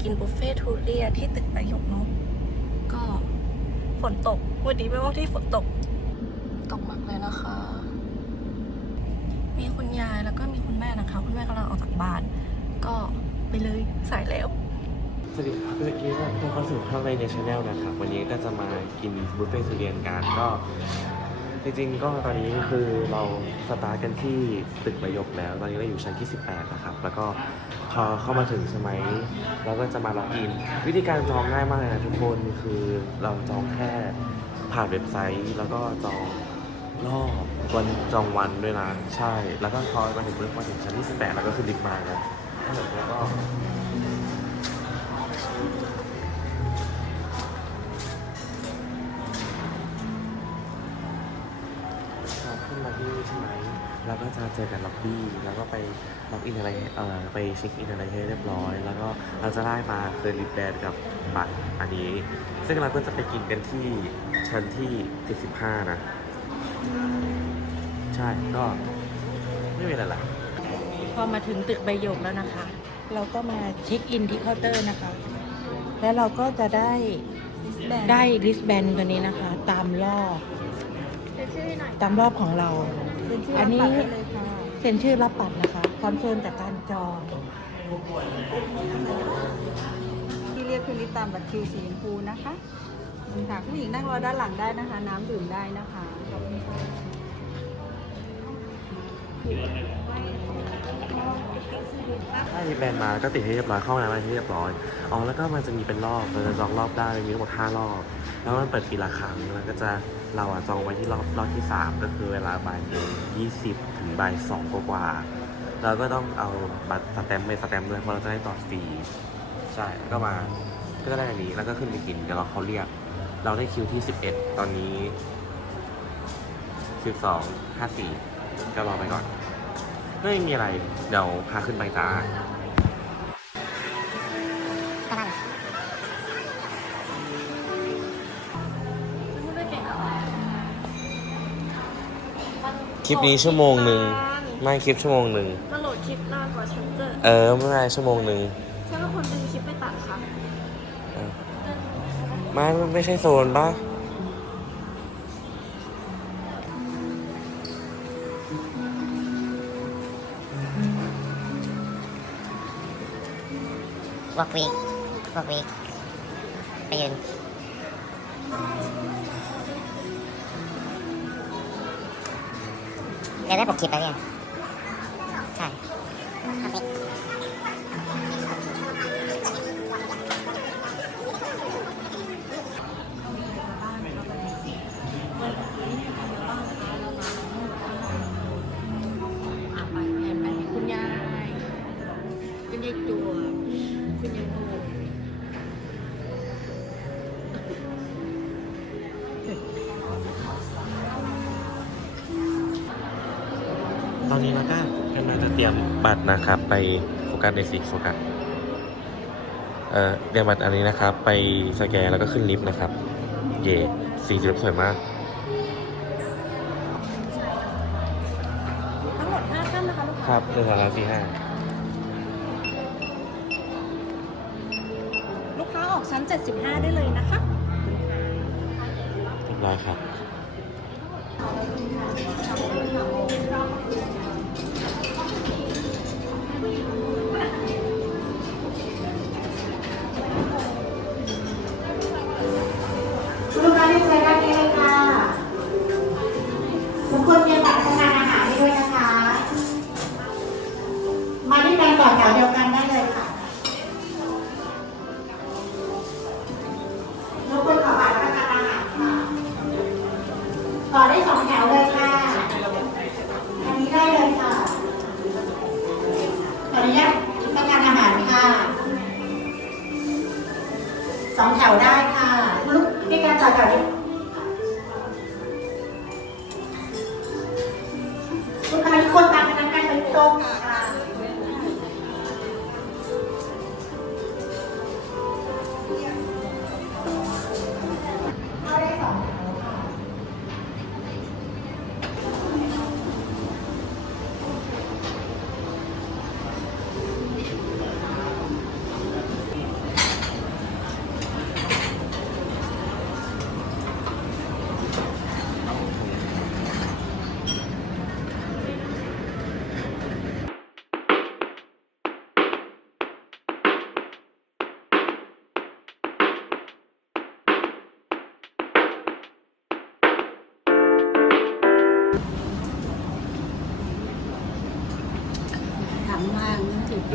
จะไปกินบุฟเฟ่ทุเรียนที่ตึกประโยคเนาะก็ฝนตก วันนี้ไม่ว่าที่ฝนตก ตกมากเลยนะคะ มีคุณยายแล้วก็มีคุณแม่นะคะ คุณแม่กำลังออกจากบ้าน ก็ไปเลยสายแล้ว สวัสดีครับเมื่อกี้ก็ต้อนรับสู่ข้างในในชาแนลนะครับ วันนี้ก็จะมากินบุฟเฟ่ต์ทุเรียนกันก็ จริงๆ ก็ตอนนี้คือเราสตาร์ทกันที่ตึกประยกแล้ว ตอนนี้เราอยู่ชั้นที่ 18 นะครับ แล้วก็พอเข้ามาถึงใช่ไหมเราก็จะมาล็อกอิน วิธีการจองง่ายมากเลยนะทุกคนคือเราจองแค่ผ่านเว็บไซต์ แล้วก็จองรอบวันจองวันด้วยนะ ใช่ แล้วก็พอมาถึงปุ๊บมาถึงชั้นที่ 18 แล้วก็คือลิฟต์มาแล้วแล้วก็ จะเจอกันล็อบบี้แล้วก็ไปล็อกอินอะไรเอ่อไปเช็คอินอะไรให้เรียบร้อย แล้วก็เราจะได้มาคือลิปแบนกับบัตรอันนี้ ซึ่งเราก็จะไปกินกันที่ชั้นที่75นะ ใช่ก็ไม่มีอะไรละพอมาถึงตึกใบหยกแล้วนะคะ เราก็มาเช็คอินที่เคาน์เตอร์นะคะ แล้วเราก็จะได้ได้ริสแบนตัวนี้นะคะ ตามรอบ ตามรอบของเราอันนี้เซ็นชื่อรับบัตรนะคะคอนเฟิร์มจากการจองที่เรียกคือลิตตามบัตรคิวสีชมพูนะคะค่ะผู้หญิงนั่งรอด้านหลังได้นะคะ น้ำดื่มได้นะคะขอบคุณค่ะ ได้ลิปแบนมาก็ติดให้เรียบร้อยเข้ามาให้เรียบร้อยอ๋อแล้วก็มันจะมีเป็นรอบเราจะจองรอบได้มีทั้งหมด5รอบ แล้วมันเปิดปีละครั้งแล้วก็จะเราอะจองไว้ที่รอบรอบที่3ก็คือเวลาบ่ายยี่สิบถึงบ่ายสองกว่าๆเราก็ต้องเอาบัตรสแตมป์ไปสแตมป์ด้วยเพราะเราจะได้ต่อฟรีใช่ก็มาก็ได้อันนี้แล้วก็ขึ้นไปกินเดี๋ยวเราเขาเรียก เราได้คิวที่11ตอนนี้12 54ก็รอไปก่อน ไม่มีอะไร เดี๋ยวพาขึ้นไปจ้าคลิปนี้ชั่วโมงหนึ่งไม่คลิปชั่วโมงหนึ่งมาโหลดคลิปนานกว่าฉันจะเออไม่เป็นไรชั่วโมงหนึ่งฉันเป็นคนเป็นคลิปไปตัดค่ะเออไม่มันไม่ใช่โซนปะ วกวีกวกวีกไปยืนเดี๋ยวได้ปกคลิปแล้วเนี่ยใช่คุณยายคุณยายตัวคุ ณยายโบตอนนี้เราก็กำลังจะเตรียมบัตรนะครับ ไปโฟกัสในสีโฟกัสเอ่อเตรียมบัตรอันนี้นะครับ ไปสแกนแล้วก็ขึ้นลิฟต์นะครับ เย่สีลิฟต์สวยมาก ทั้งหมด5ท่านนะคะลูกคค้ารับหนึ่งสองสามสี่ห้า ลูกค้าออกชั้น 75 ได้เลยนะคะเรียบร้อยครับลูกค้าที่ใช้ด้ สองแถวเลยค่ะอันนี้ได้เลยค่ะ ขออนุญาตประทานอาหารค่ะ สองแถวได้ค่ะลูกมีการต่อแถวนี้ลูการ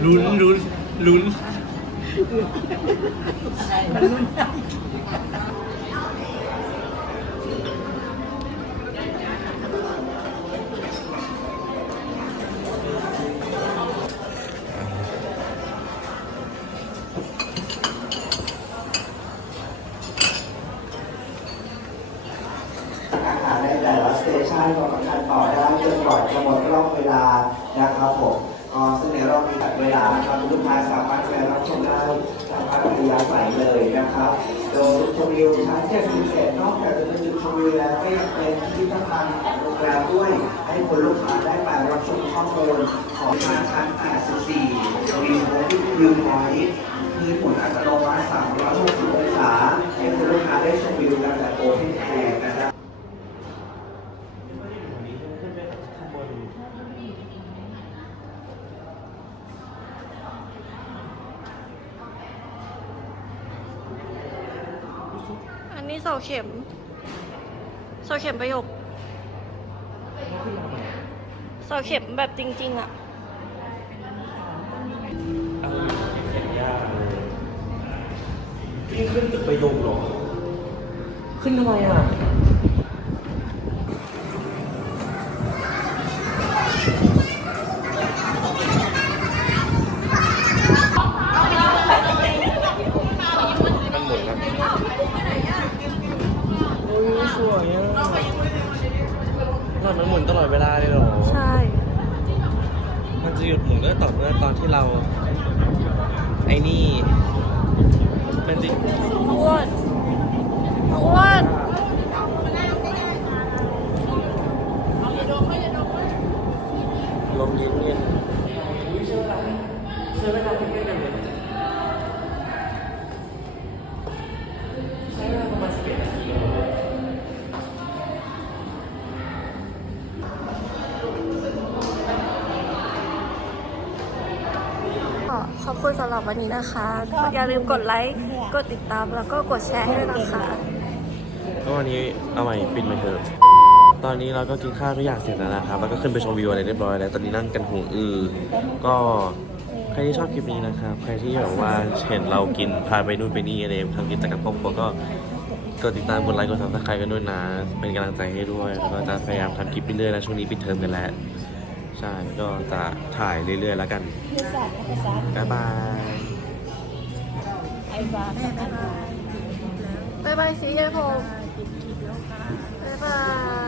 ลุ้นลุ้นลุ้นใหญ่อารในแต่ละสเตชันเราทานต่อได้จนกว่าจะหมดรอบเวลานะครับผม ซึ่งในรอบนี้เวลาครับลูกค้าสามารถไปรับชมได้สามอัธยาศัยเลยนะครับโดยจุดชมวิวชั้น77นอกจากจะเป็นจุดชมวิวแล้วก็ยังเป็นที่ตั้งการของโรงแรมด้วย ให้คนลูกค้าได้ไปรับชมข้อมูลของทางชั้น84วิวโฮมวิวพอยต์พื้นหมุนอัตโนมัติ360องศา ให้คนลูกค้าได้ชมวิวกันแบบโอเพนแอร์นะครับ อั นนี้เสาเข็ม เสาเข็มประโยคเสาเข็มแบบจริง ๆอะอะไรเขียนยากนี่ขึ้นตึกประโยคเหรอ ขึ้นทำไมอะ มันหมุนครับโอ้ยสวยอะมันหมุนตลอดเวลาเลยเหรอ ใช่ มันจะหยุดหมุนก็ต่อเมื่อตอนที่เรา ไอ้นี่ มันจะ คุณสำหรับวันนี้นะคะอย่าลืมกดไลค์ กดติดตามแล้วก็กดแชร์ให้ด้วยนะคะ ก็วันนี้เอาใหม่ปิดไปเถอะ ตอนนี้เราก็กินข้าวทุกอย่างเสร็จแล้วนะครับแล้วก็ขึ้นไปชมวิวอะไรเรียบร้อยแล้ว ตอนนี้นั่งกันหูอือ ก็ใครที่ชอบคลิปนี้นะครับ ใครที่แบบว่าเห็นเรากินพาไปนู่นไปนี่อะไรทำกิจกรรมครอบครัวก็กดติดตามกดไลค์กดซับสไครต์กันด้วยนะ เป็นกำลังใจให้ด้วย แล้วก็จะพยายามทำคลิปเรื่อยๆนะช่วงนี้ปิดเทอมกันแล้ว ใช่ก็จะถ่ายเรื่อยๆแล้วกันบ๊ายบายบ๊ายบายสิยายผมบ๊ายบาย